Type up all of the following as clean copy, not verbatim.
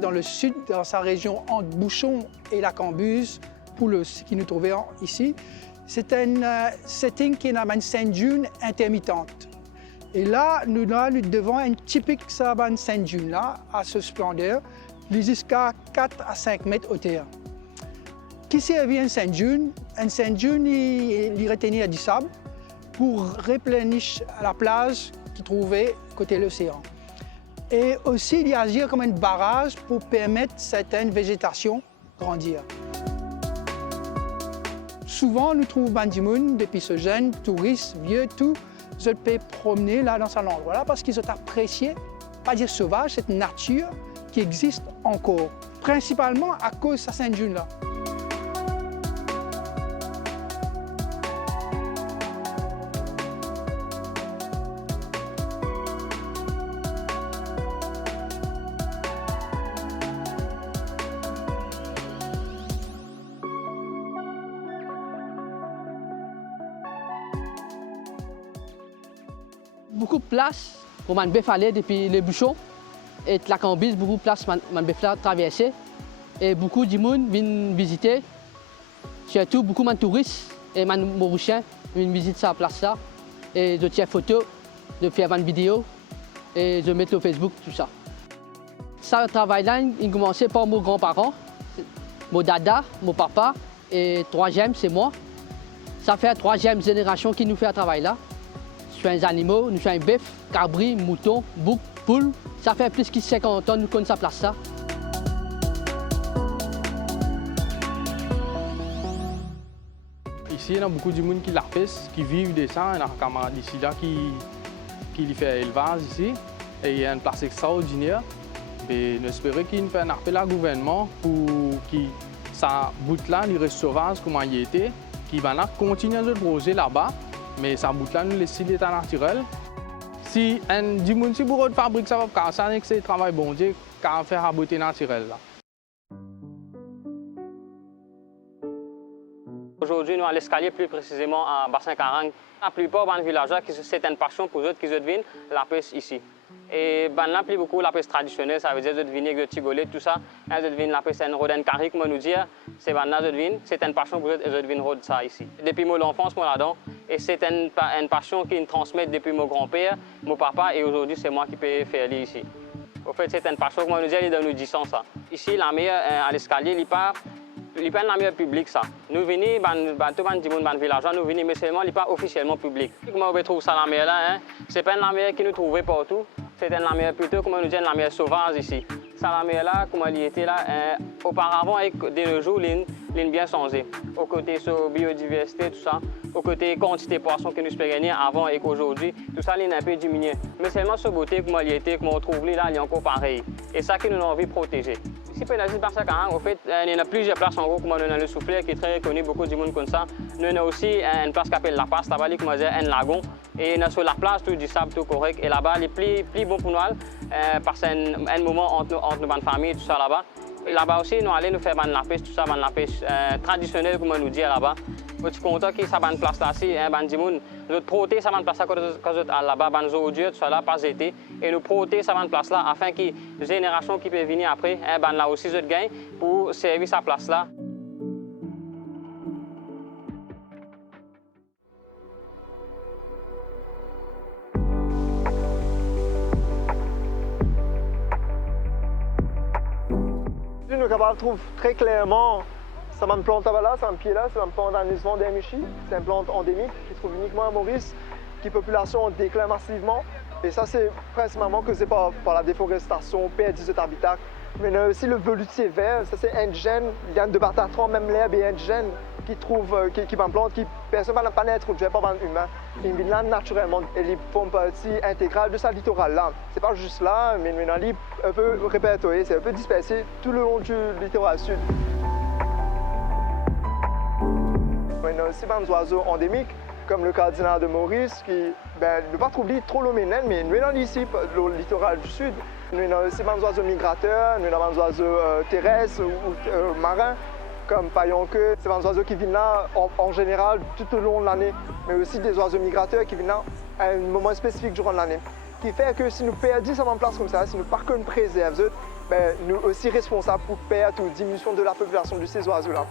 dans le sud, dans sa région entre Bouchon et la Cambuse, pour qui nous trouvons ici. C'est un setting qui est une scène dune intermittente. Et là, nous devons un typique sabane scène dune, là, à ce splendeur, jusqu'à 4 à 5 mètres hauteur. Qui servait une scène dune? Une scène dune, il retenait du sable pour replenir la plage qui trouvait côté l'océan. Et aussi, il agit comme un barrage pour permettre certaines végétations grandir. Souvent, nous trouvons Bandimoun, depuis ce jeune, touristes, vieux, tout, ils peuvent promener là dans cet endroit-là parce qu'ils ont apprécié, pas dire sauvage, cette nature qui existe encore, principalement à cause de sa Sainte-June-là. Beaucoup de place pour man aller depuis les bouchons et la Cambise, beaucoup de place man traverser et beaucoup de monde viennent visiter, surtout beaucoup de touristes et man Mauriciens viennent visiter cette place là et de tirer photos, de faire une vidéo et de mettre sur Facebook tout ça. Ça le travail là, il commençait par mes grands-parents, mon dada, mon papa et troisième c'est moi. Ça fait la troisième génération qui nous fait un travail là. Nous sommes des animaux, nous sommes bœuf, cabri, mouton, bouc, poule. Ça fait plus de 50 ans que nous connaissons cette place-là. Ici, il y a beaucoup de monde qui l'arpèsent, qui vivent de ça. Il y a un camarade ici là, qui fait élevage ici. Et il y a une place extraordinaire. Et nous espérons qu'il fait un appel au gouvernement pour que ça bout là, il reste sauvage comme il était, qui va continuer de projet là-bas. Mais ça bout là, nous laisse l'état naturel. Si un dimanche si pour fabrique ça va casser, c'est un travail bon Dieu qu'à faire à beauté naturelle là. Aujourd'hui, nous à l'escalier, plus précisément à Bassin-Karang. La plupart des villageois, c'est une passion pour eux qui viennent la pêche ici. Et là, plus beaucoup la pêche traditionnelle, ça veut dire qu'ils viennent avec le tigolet, tout ça. Ils viennent la pêche en rodin carré, comme nous dire. C'est une passion pour eux et ils viennent rôder ça ici. Depuis mon enfance, moi là-dedans. Et c'est une passion qui me transmet depuis mon grand-père, mon papa, et aujourd'hui, c'est moi qui peux faire ici. En fait, c'est une passion, comme nous dire, ils nous disent ça. Ici, la mer à l'escalier, il n'est pas la mer publique ça. Nous venons, tout le monde villageois, nous venons, mais seulement il n'est pas officiellement public. Comment on trouve ça la mer là, c'est pas une mer qui nous trouvait partout. C'est une mer plutôt, comme nous dit, une mer sauvage ici. Ça la mer là, comme elle était là, auparavant, dès le jour, il a bien changé. Au côté de biodiversité, tout ça, au côté quantité de poissons que nous pouvons gagner avant et qu'aujourd'hui, tout ça, il a un peu diminué. Mais seulement ce beauté, comme elle était, comme on trouve là, il est encore pareil. Et ça que nous avons envie de protéger. Ici, Pénagis Bassin-Karang, en fait, il y a plusieurs places en gros, comme on a le soufflet qui est très connu, beaucoup de monde comme ça. Nous avons aussi une place qui s'appelle La Passe, là-bas, comme on dit, un lagon. Et sur la plage, tout du sable, tout correct. Et là-bas, les plus bon pour nous, parce que c'est un moment entre nos familles, tout ça là-bas. Là-bas aussi, nous allons nous faire la pêche, tout ça, la pêche traditionnelle, comme on nous dit là-bas. Je suis content qu'il y ait une place là-ci, nous protéger cette place là-bas, nous odieux, tout ça là, pas été. Et nous protéger cette place là afin que les générations qui peuvent venir après, là aussi, je gagne pour servir cette place là. Nous sommes capables de trouver très clairement cette plante là, cette pied là, c'est une plante d'anisement d'Amichi. C'est une plante endémique qui se trouve uniquement à Maurice, qui population déclin massivement. Et ça, c'est principalement causé par la déforestation, perte des habitats. Mais il y a aussi le volutier vert, ça c'est indigène. Il y a de Bartatron, même l'herbe est indigène, qui est une plante qui personne ne peut être objet par l'humain. Il vient là naturellement et il forme partie intégrale de sa littoral là. C'est pas juste là, mais il est un peu répertorié, c'est un peu dispersé tout le long du littoral sud. Il y a aussi des oiseaux endémiques, comme le cardinal de Maurice, qui ne pas trouver trop l'homénène, mais nous sommes ici, le littoral du sud. Nous avons aussi des oiseaux migrateurs, nous avons des oiseaux terrestres ou marins, comme paillon-queue. C'est des oiseaux qui viennent là en général tout au long de l'année, mais aussi des oiseaux migrateurs qui viennent là à un moment spécifique durant l'année. Ce qui fait que si nous perdons cette place comme ça, si nous ne préservons ben, nous aussi responsables pour perdre ou diminution de la population de ces oiseaux-là.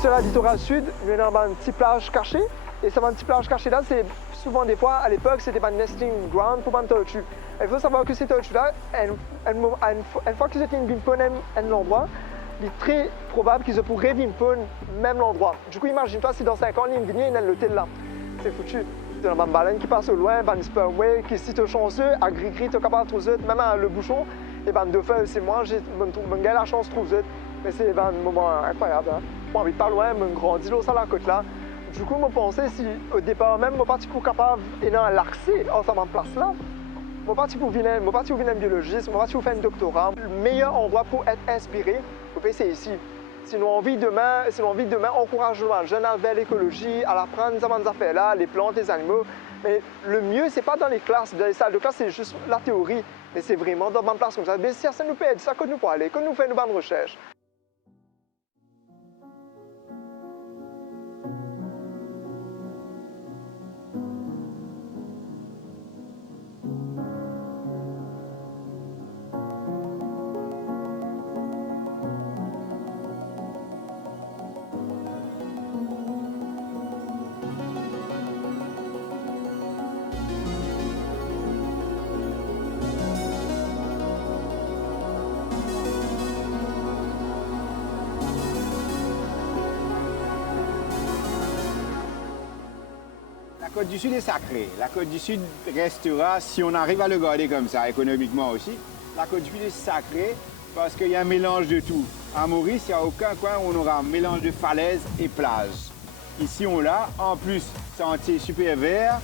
Sur la littoral sud, nous avons une petite plage cachée. Et cette petite plage cachée-là, c'est souvent des fois, à l'époque, c'était un nesting ground pour les tortues. Il faut savoir que ces tortues-là, une fois qu'ils ont une bonne un endroit, il est très probable qu'ils pourraient vivre même l'endroit. Du coup, imagine-toi si dans 5 ans, ils viennent à l'hôtel là. C'est foutu. Il y a une baleine qui passe au loin, un spermway qui, si tu es chanceux, à gris-gris, tu es capable de trouver même le bouchon. Et ben, de fait, c'est moi, j'ai la chance de trouver. Mais c'est un moment incroyable. Hein. Moi, j'habite pas loin, je grandis là, sur la côte là. Du coup, je pensais si au départ même, je ne suis pas capable d'accès à cette place-là. Je ne suis pas un biologiste, je ne suis pas faire un doctorat. Le meilleur endroit pour être inspiré, c'est ici. Si nous avons envie demain, encourager les jeunes vers l'écologie, à apprendre ces affaires-là, les plantes, les animaux. Mais le mieux, ce n'est pas dans les classes. Dans les salles de classe, c'est juste la théorie. Mais c'est vraiment dans une place comme ça. Mais si ça nous peut aider, ça que nous pouvons aller, que nous faisons une bonne recherche. La Côte du Sud est sacrée. La Côte du Sud restera, si on arrive à le garder comme ça, économiquement aussi, la Côte du Sud est sacrée parce qu'il y a un mélange de tout. À Maurice, il n'y a aucun coin où on aura un mélange de falaises et plages. Ici, on l'a. En plus, sentier super vert,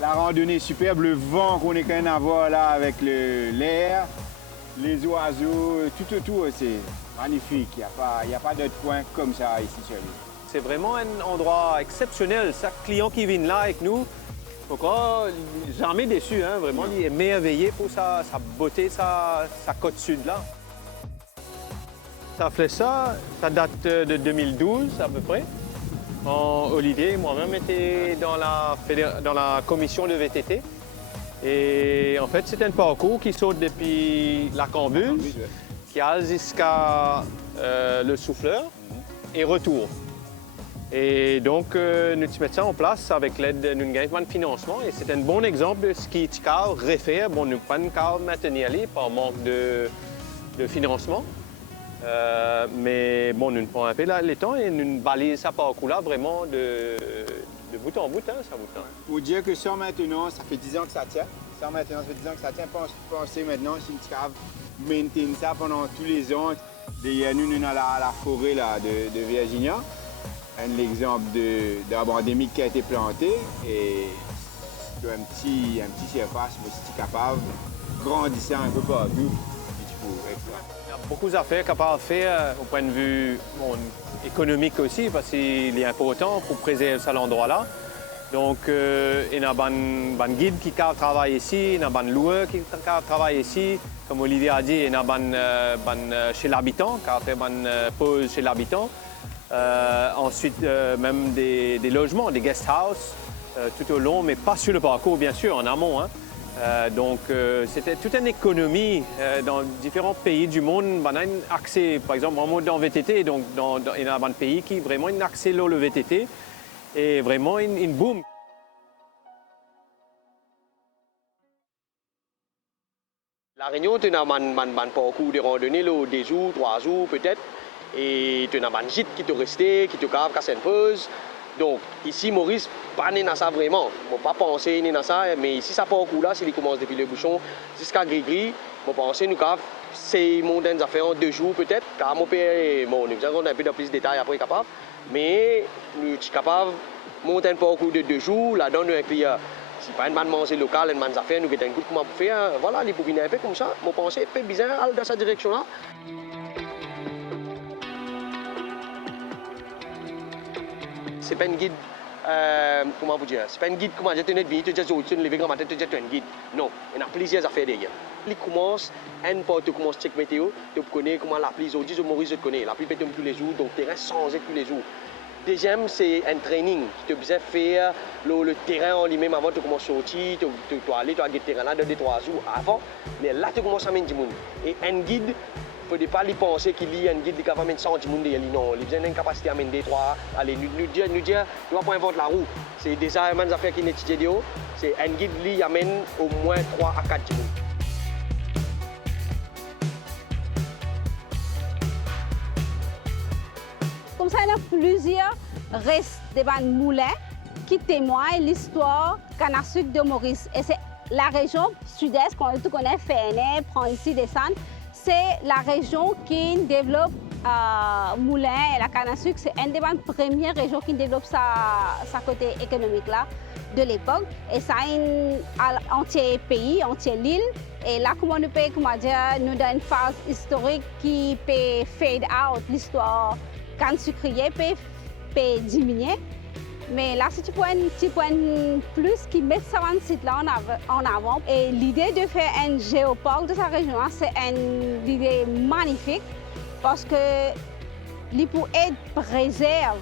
la randonnée superbe, le vent qu'on est quand même à voir là avec l'air, les oiseaux, tout, c'est magnifique. Il n'y a pas d'autre point comme ça ici sur l'île. C'est vraiment un endroit exceptionnel. Chaque client qui vient là avec nous, jamais déçu, hein, vraiment, il est merveillé pour sa beauté, sa côte sud là. Ça fait ça date de 2012 à peu près. Olivier et moi-même étaient dans la commission de VTT. Et en fait, c'est un parcours qui saute depuis la Cambuse, qui a jusqu'à le Souffleur et retour. Et donc, nous mettons ça en place avec l'aide d'un gain de financement. Et c'est un bon exemple de ce qui est refaire. Bon, nous ne pouvons pas maintenir par manque de financement. Mais bon, nous prenons un peu les temps et nous balisons ce parcours-là vraiment de bout en bout. Hein, ça bout, hein. Pour dire que ça maintenant, ça fait 10 ans que ça tient. Pensez maintenant si tu as maintenu ça pendant tous les ans. Derrière nous, nous avons la forêt là, de Virginia. Un exemple d'arbre endémique qui a été planté et un petit surface, mais si tu es capable, grandissant un peu partout, et tu pourrais faire. Il y a beaucoup d'affaires capables de faire au point de vue économique aussi, parce qu'il est important pour préserver cet endroit-là. Donc, il y a un guide qui travaille ici, il y a un loueur qui travaille ici. Comme Olivier a dit, il y a chez l'habitant, qui a fait une pause chez l'habitant. Ensuite, même des logements, des guest house tout au long, mais pas sur le parcours, bien sûr, en amont. Hein. Donc, c'était toute une économie dans différents pays du monde. On a un accès, par exemple, vraiment dans VTT, donc il y a un pays qui vraiment un accès le VTT et vraiment une boom. La Réunion, tu as un parcours de randonnée, 2 jours, 3 jours peut-être. Et tu as un gîte qui te resté, qui te cave, qui a une pause. Donc ici, Maurice, pas dans ça vraiment. Je ne pas penser dans ça, mais ici, ça parcours là, s'il commence depuis le bouchon jusqu'à Gris-Gris, je pense que nous avons c'est monter des affaires en 2 jours peut-être. Car nous avons un peu de plus de détails après capable. Mais nous sommes capables de monter un parcours de 2 jours, là-dedans nous incluons. Si pas une bonne manger locale, une bonne affaire, nous avons un goût comment faire. Voilà, les pouvines un peu comme ça. Je pense que c'est un peu bizarre dans cette direction-là. C'est pas un guide, comment vous dire, c'est pas un guide comment dire, tu es venu, tu es juste levé grand matin, tu es un guide. Non, il y a plusieurs affaires derrière. Il commence, tu commences à checker météo, tu connais comment la pluie aujourd'hui, Maurice te connaît, la pluie peut tomber tous les jours, donc tu restes sans tous les jours. Deuxième, c'est un training. Tu dois faire le terrain en lui-même avant de commencer à sortir. Tu dois aller dans le terrain là 2-3 jours avant. Mais là, tu commences à amener du monde. Et un guide, il ne faut pas penser qu'il y a un guide qui va amener 100 du monde. Non, il a une capacité à amener 3. Allez, nous dire, tu ne vas pas inventer la roue. C'est déjà une affaire qui est étudiée. C'est un guide qui amène au moins 3 à 4 du monde. Comme ça, il y a plusieurs restes de moulins qui témoignent l'histoire canne à sucre de Maurice. Et c'est la région sud-est, qu'on tout connaît, Feney, prend ici des Sandes, c'est la région qui développe moulins et la canne à sucre. C'est une des premières régions qui développe sa côté économique là, de l'époque. Et ça a un entier pays, entier l'île. Et là, comment on peut, nous dans une phase historique qui peut fade out l'histoire canne sucrière peut diminuer. Mais là, si tu prends un petit point plus qui met ça site-là en avant. Et l'idée de faire un géoparc de sa région, c'est une idée magnifique parce que pour préserve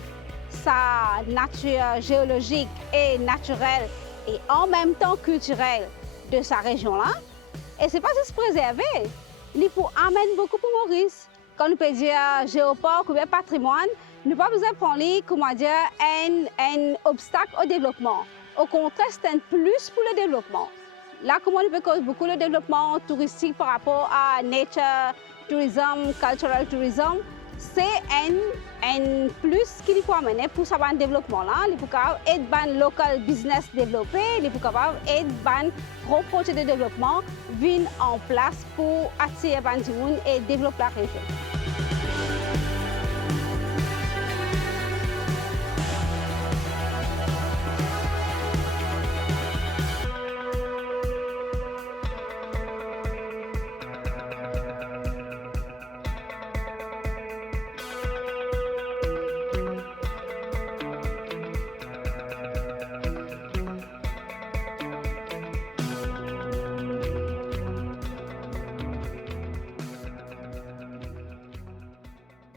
sa nature géologique et naturelle et en même temps culturelle de sa région-là. Et c'est pas juste préserver, il faut amener beaucoup pour Maurice. Quand on peut dire géoparc ou bien patrimoine, nous pas besoin de prendre un obstacle au développement. Au contraire, c'est un plus pour le développement. Là, comment on peut causer beaucoup de développement touristique par rapport à nature tourism, cultural tourism, c'est un plus qu'il faut amener pour ce développement là. Il faut aider ban local business développé, il faut aider ban gros projet de développement venir en place pour attirer ban du monde et développer la région.